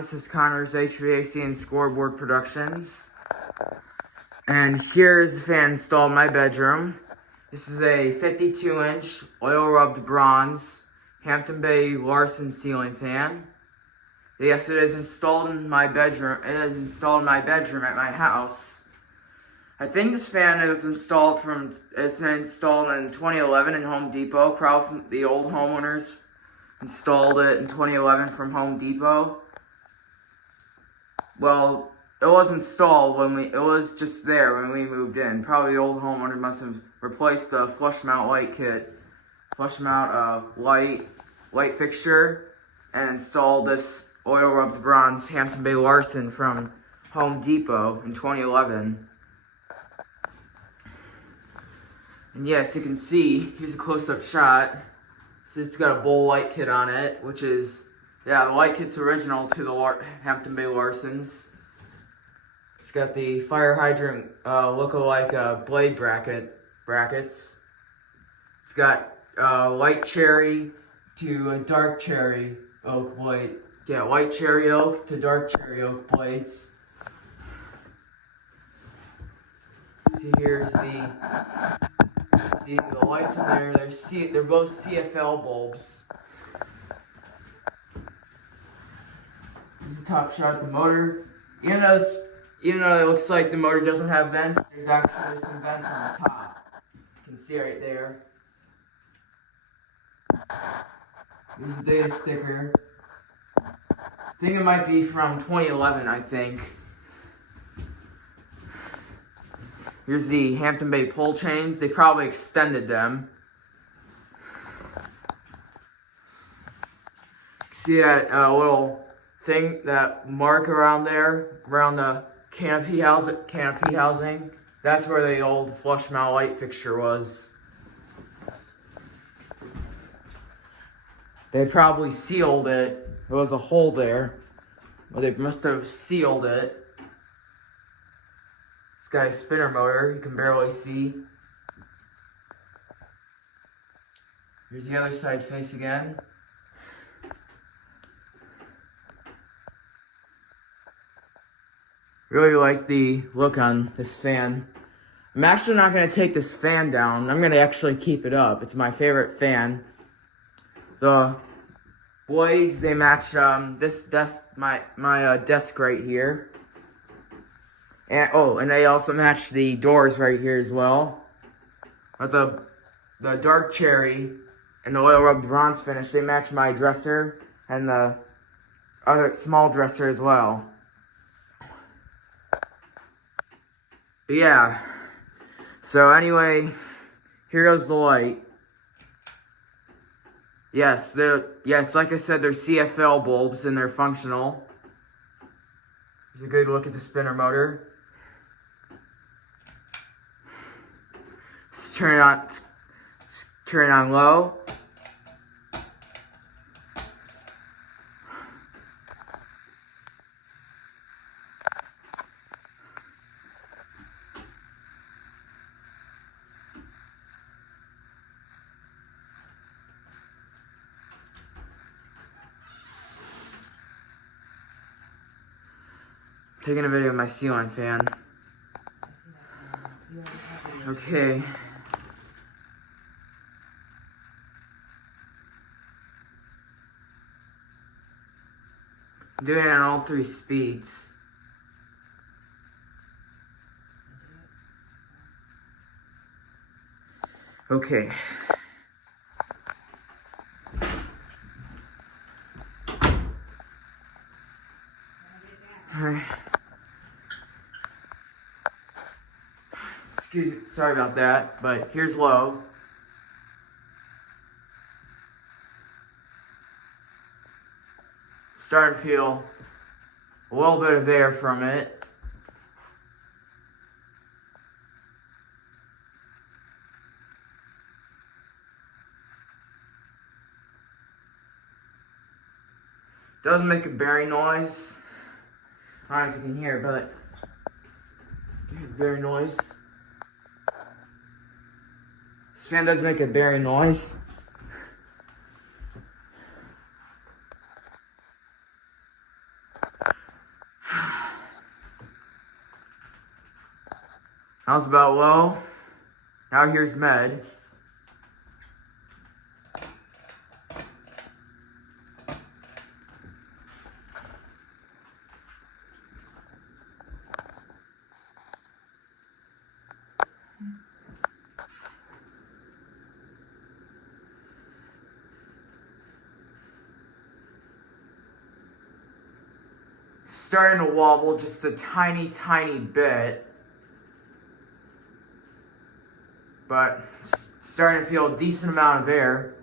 This is Connor's HVAC and Scoreboard Productions. And here is the fan installed in my bedroom. This is a 52-inch oil-rubbed bronze Hampton Bay Larson ceiling fan. Yes, it is installed in my bedroom. It is installed in my bedroom at my house. I think this fan is installed in 2011 in Home Depot. Probably the old homeowners installed it in 2011 from Home Depot. Well, it was installed it was just there when we moved in. Probably the old homeowner must have replaced the flush mount light kit, light fixture, and installed this oil rubbed bronze Hampton Bay Larson from Home Depot in 2011. And yes, you can see, here's a close-up shot. So it's got a bowl light kit on it, which is, the light kit's original to the Hampton Bay Larsons. It's got the fire hydrant look-alike blade brackets. It's got light cherry to a dark cherry oak blade. Yeah, light cherry oak to dark cherry oak blades. See, here's the lights in there. They're both CFL bulbs. This is the top shot of the motor. Even though it looks like the motor doesn't have vents, there's actually some vents on the top. You can see right there. Here's the data sticker. I think it might be from 2011, I think. Here's the Hampton Bay pull chains. They probably extended them. See that little thing, that mark around there, around the canopy housing? That's where the old flush mount light fixture was. They probably sealed it. There was a hole there, but they must have sealed it. It's got a spinner motor, you can barely see. Here's the other side face again. Really like the look on this fan. I'm actually not going to take this fan down. I'm going to actually keep it up. It's my favorite fan. The blades, they match this desk, my desk right here. And they also match the doors right here as well. But the dark cherry and the oil rubbed bronze finish, they match my dresser and the other small dresser as well. But yeah. So anyway, here goes the light. Yes, like I said, they're CFL bulbs and they're functional. Here's a good look at the spinner motor. Let's turn it on low. Taking a video of my ceiling fan. Okay. I'm doing it on all 3 speeds. Okay. Alright. Excuse me, sorry about that, but here's low. Starting to feel a little bit of air from it. Doesn't make a bearing noise. I don't know if you can hear it, but bearing noise. This fan does make a bearing noise. How's about low? Now here's med. Starting to wobble just a tiny, tiny bit. But starting to feel a decent amount of air.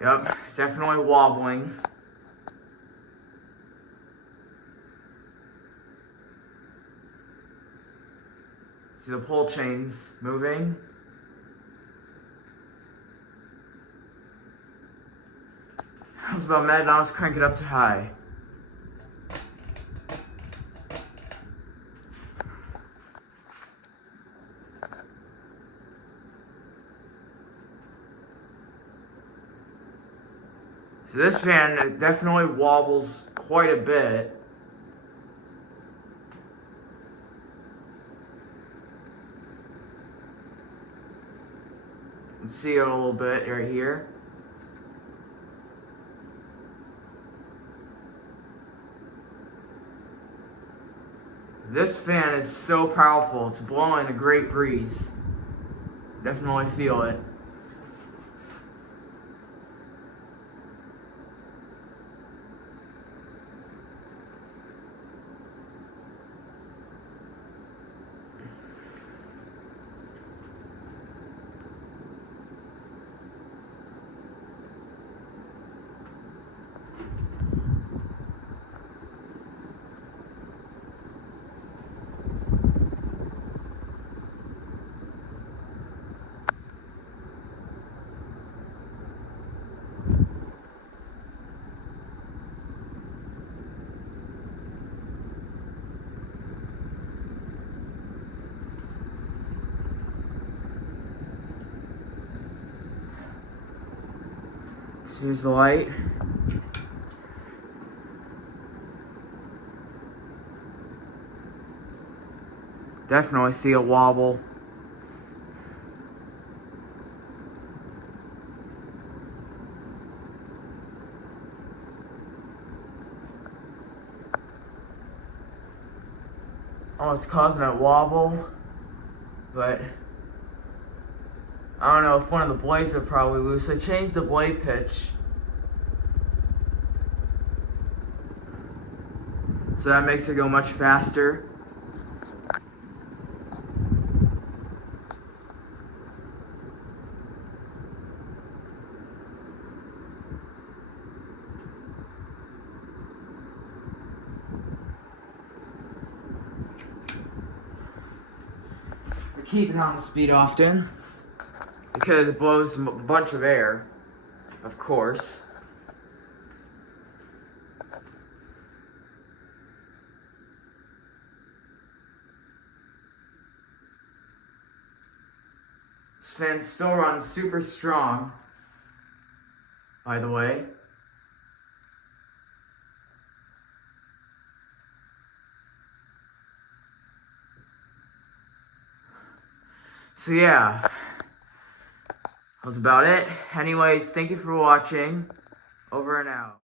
Yep, definitely wobbling. See the pull chains moving. That was about med, now let's crank it up to high. So this fan definitely wobbles quite a bit. You can see it a little bit right here. This fan is so powerful, it's blowing a great breeze. Definitely feel it. So here's the light. Definitely see a wobble. Oh, it's causing that wobble, but I don't know if one of the blades are probably loose. I changed the blade pitch, so that makes it go much faster. I keep it on the speed often because it blows a bunch of air, of course. This fan still runs super strong, by the way. So yeah, that was about it. Anyways, thank you for watching. Over and out.